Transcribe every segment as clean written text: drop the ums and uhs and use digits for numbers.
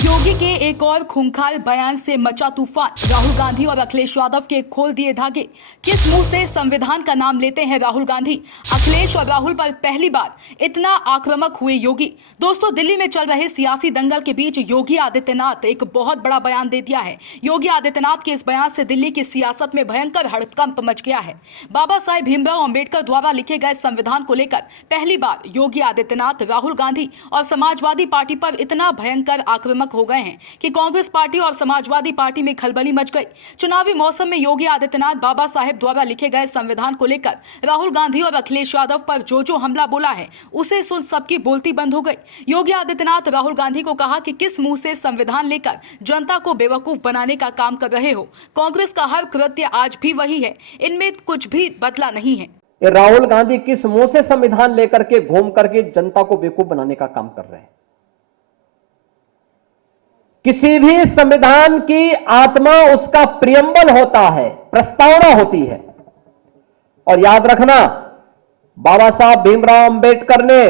योगी के एक और खूंखार बयान से मचा तूफान। राहुल गांधी और अखिलेश यादव के खोल दिए धागे। किस मुंह से संविधान का नाम लेते हैं राहुल गांधी? अखिलेश और राहुल पर पहली बार इतना आक्रामक हुए योगी। दोस्तों, दिल्ली में चल रहे सियासी दंगल के बीच योगी आदित्यनाथ एक बहुत बड़ा बयान दे दिया है। योगी आदित्यनाथ के इस बयान से दिल्ली की सियासत में भयंकर हड़कंप मच गया है। बाबा साहेब भीमराव अंबेडकर द्वारा लिखे गए संविधान को लेकर पहली बार योगी आदित्यनाथ राहुल गांधी और समाजवादी पार्टी पर इतना भयंकर आक्रामक हो गए हैं कि कांग्रेस पार्टी और समाजवादी पार्टी में खलबली मच गई। चुनावी मौसम में योगी आदित्यनाथ बाबा साहेब द्वारा लिखे गए संविधान को लेकर राहुल गांधी और अखिलेश यादव पर जो हमला बोला है उसे सुन सबकी बोलती बंद हो गई। योगी आदित्यनाथ राहुल गांधी को कहा कि किस मुंह से संविधान लेकर जनता को बेवकूफ बनाने का काम कर रहे हो। कांग्रेस का हर कृत्य आज भी वही है, इनमें कुछ भी बदला नहीं है। राहुल गांधी किस मुंह से संविधान लेकर के घूम करके जनता को बेवकूफ बनाने का काम कर रहे हैं। किसी भी संविधान की आत्मा उसका प्रियम्बल होता है, प्रस्तावना होती है। और याद रखना, बाबा साहब भीमराव अंबेडकर ने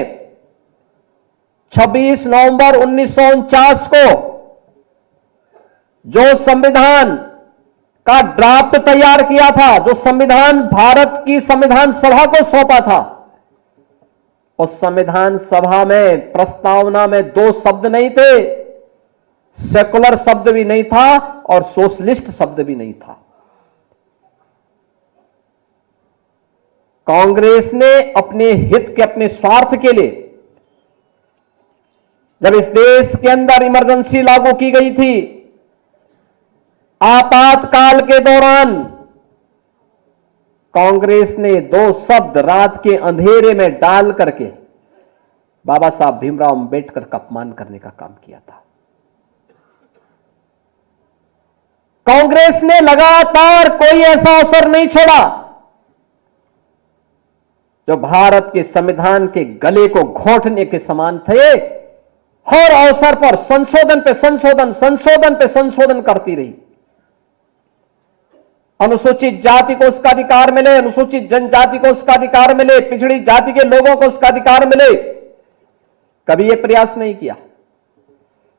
26 नवंबर 1949 को जो संविधान का ड्राफ्ट तैयार किया था, जो संविधान भारत की संविधान सभा को सौंपा था, उस संविधान सभा में प्रस्तावना में दो शब्द नहीं थे, सेकुलर शब्द भी नहीं था और सोशलिस्ट शब्द भी नहीं था। कांग्रेस ने अपने हित के, अपने स्वार्थ के लिए जब इस देश के अंदर इमरजेंसी लागू की गई थी, आपातकाल के दौरान कांग्रेस ने दो शब्द रात के अंधेरे में डाल करके बाबा साहब भीमराव अंबेडकर का अपमान करने का काम किया था। कांग्रेस ने लगातार कोई ऐसा अवसर नहीं छोड़ा जो भारत के संविधान के गले को घोंटने के समान थे। हर अवसर पर संशोधन पे संशोधन, संशोधन पे संशोधन करती रही। अनुसूचित जाति को उसका अधिकार मिले, अनुसूचित जनजाति को उसका अधिकार मिले, पिछड़ी जाति के लोगों को उसका अधिकार मिले, कभी यह प्रयास नहीं किया।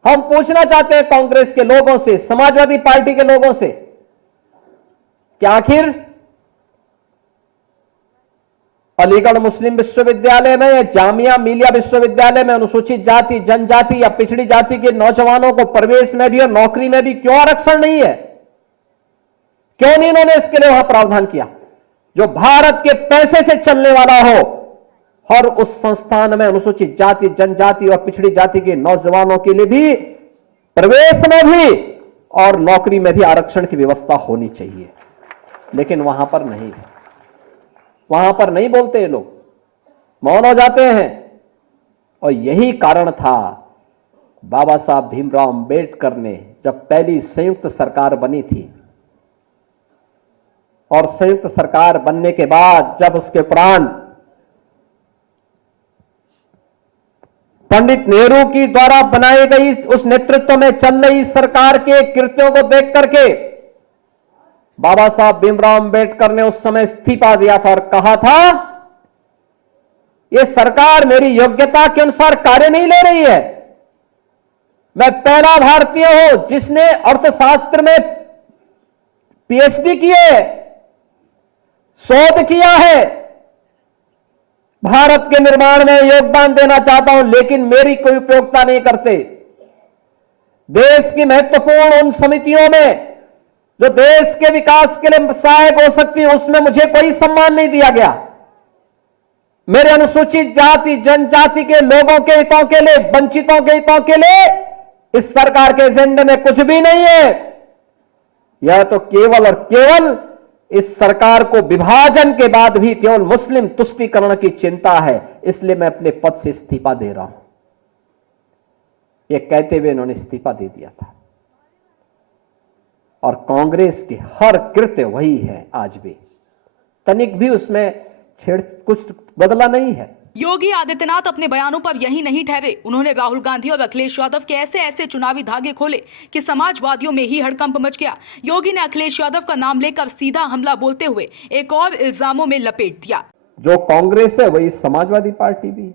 हम पूछना चाहते हैं कांग्रेस के लोगों से, समाजवादी पार्टी के लोगों से, कि आखिर अलीगढ़ मुस्लिम विश्वविद्यालय में या जामिया मिलिया विश्वविद्यालय में अनुसूचित जाति, जनजाति या पिछड़ी जाति के नौजवानों को प्रवेश में भी और नौकरी में भी क्यों आरक्षण नहीं है? क्यों नहीं इन्होंने इसके लिए वहां प्रावधान किया जो भारत के पैसे से चलने वाला हो और उस संस्थान में अनुसूचित जाति, जनजाति और पिछड़ी जाति के नौजवानों के लिए भी प्रवेश में भी और नौकरी में भी आरक्षण की व्यवस्था होनी चाहिए। लेकिन वहां पर नहीं है, वहां पर नहीं बोलते, ये लोग मौन हो जाते हैं। और यही कारण था बाबा साहब भीमराव अंबेडकर ने जब पहली संयुक्त सरकार बनी थी और संयुक्त सरकार बनने के बाद जब उसके उपरांत पंडित नेहरू की द्वारा बनाई गई उस नेतृत्व में चल रही सरकार के कृत्यों को देख करके बाबा साहब भीमराव अंबेडकर ने उस समय इस्तीफा दिया था और कहा था, यह सरकार मेरी योग्यता के अनुसार कार्य नहीं ले रही है। मैं पहला भारतीय हूं जिसने अर्थशास्त्र में पीएचडी की है, शोध किया है, भारत के निर्माण में योगदान देना चाहता हूं, लेकिन मेरी कोई उपयोगिता नहीं करते। देश की महत्वपूर्ण उन समितियों में जो देश के विकास के लिए सहायक हो सकती है, उसमें मुझे कोई सम्मान नहीं दिया गया। मेरे अनुसूचित जाति, जनजाति के लोगों के हितों के लिए, वंचितों के हितों के लिए इस सरकार के एजेंडे में कुछ भी नहीं है। यह तो केवल और केवल इस सरकार को विभाजन के बाद भी केवल मुस्लिम तुष्टीकरण की चिंता है, इसलिए मैं अपने पद से इस्तीफा दे रहा हूं। यह कहते हुए इन्होंने इस्तीफा दे दिया था। और कांग्रेस की हर कृत्य वही है आज भी, तनिक भी उसमें कुछ बदला नहीं है। योगी आदित्यनाथ अपने बयानों पर यही नहीं ठहरे। उन्होंने राहुल गांधी और अखिलेश यादव के ऐसे चुनावी धागे खोले कि समाजवादियों में ही हड़कंप मच गया। योगी ने अखिलेश यादव का नाम लेकर सीधा हमला बोलते हुए एक और इल्जामों में लपेट दिया। जो कांग्रेस है वही समाजवादी पार्टी भी है।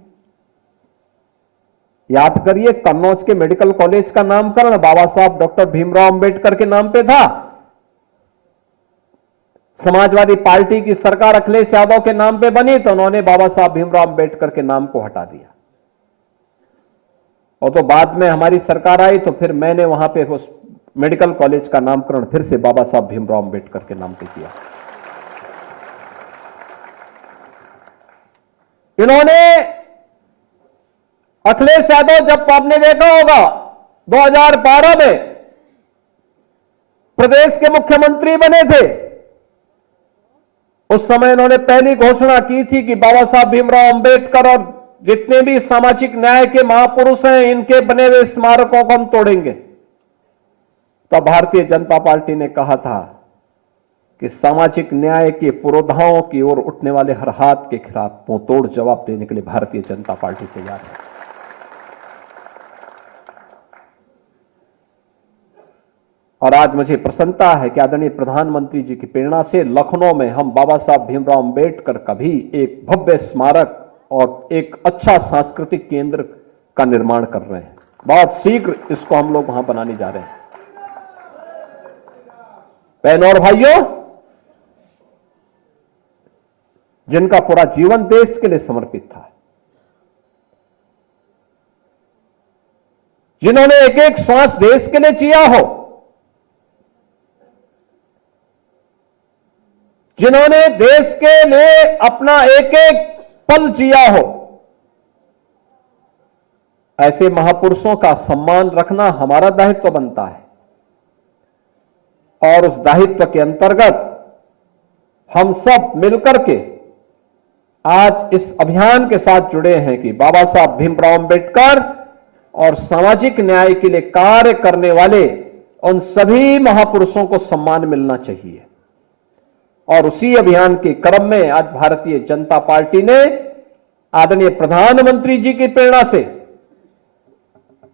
याद करिए, कन्नौज के मेडिकल कॉलेज का नामकरण बाबा साहब डॉक्टर भीमराव अंबेडकर के नाम पे था। समाजवादी पार्टी की सरकार अखिलेश यादव के नाम पे बनी तो उन्होंने बाबा साहब भीमराव अंबेडकर के नाम को हटा दिया। और तो बाद में हमारी सरकार आई तो फिर मैंने वहां पे उस मेडिकल कॉलेज का नामकरण फिर से बाबा साहब भीमराव अंबेडकर के नाम पे किया। इन्होंने, अखिलेश यादव, जब आपने देखा होगा 2012 में प्रदेश के मुख्यमंत्री बने थे, उस समय इन्होंने पहली घोषणा की थी कि बाबा साहब भीमराव अंबेडकर और जितने भी सामाजिक न्याय के महापुरुष हैं, इनके बने हुए स्मारकों को हम तोड़ेंगे। तब भारतीय जनता पार्टी ने कहा था कि सामाजिक न्याय के पुरोधाओं की ओर उठने वाले हर हाथ के खिलाफ मुंहतोड़ जवाब देने के लिए भारतीय जनता पार्टी तैयार है। और आज मुझे प्रसन्नता है कि आदरणीय प्रधानमंत्री जी की प्रेरणा से लखनऊ में हम बाबा साहब भीमराव अंबेडकर का भी एक भव्य स्मारक और एक अच्छा सांस्कृतिक केंद्र का निर्माण कर रहे हैं। बहुत शीघ्र इसको हम लोग वहां बनाने जा रहे हैं। बहनों और भाइयों, जिनका पूरा जीवन देश के लिए समर्पित था, जिन्होंने एक एक श्वास देश के लिए जिया हो, जिन्होंने देश के लिए अपना एक एक पल जिया हो, ऐसे महापुरुषों का सम्मान रखना हमारा दायित्व बनता है। और उस दायित्व के अंतर्गत हम सब मिलकर के आज इस अभियान के साथ जुड़े हैं कि बाबा साहब भीमराव अंबेडकर और सामाजिक न्याय के लिए कार्य करने वाले उन सभी महापुरुषों को सम्मान मिलना चाहिए। और उसी अभियान के क्रम में आज भारतीय जनता पार्टी ने आदरणीय प्रधानमंत्री जी की प्रेरणा से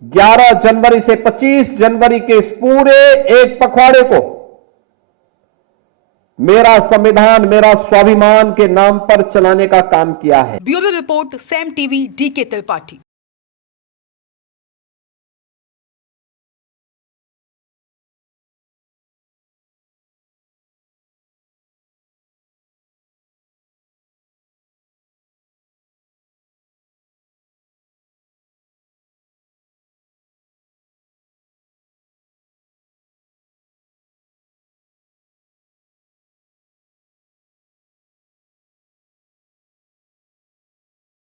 11 जनवरी से 25 जनवरी के इस पूरे एक पखवाड़े को मेरा संविधान मेरा स्वाभिमान के नाम पर चलाने का काम किया है। Bureau report, Sam TV, DK Tripathi.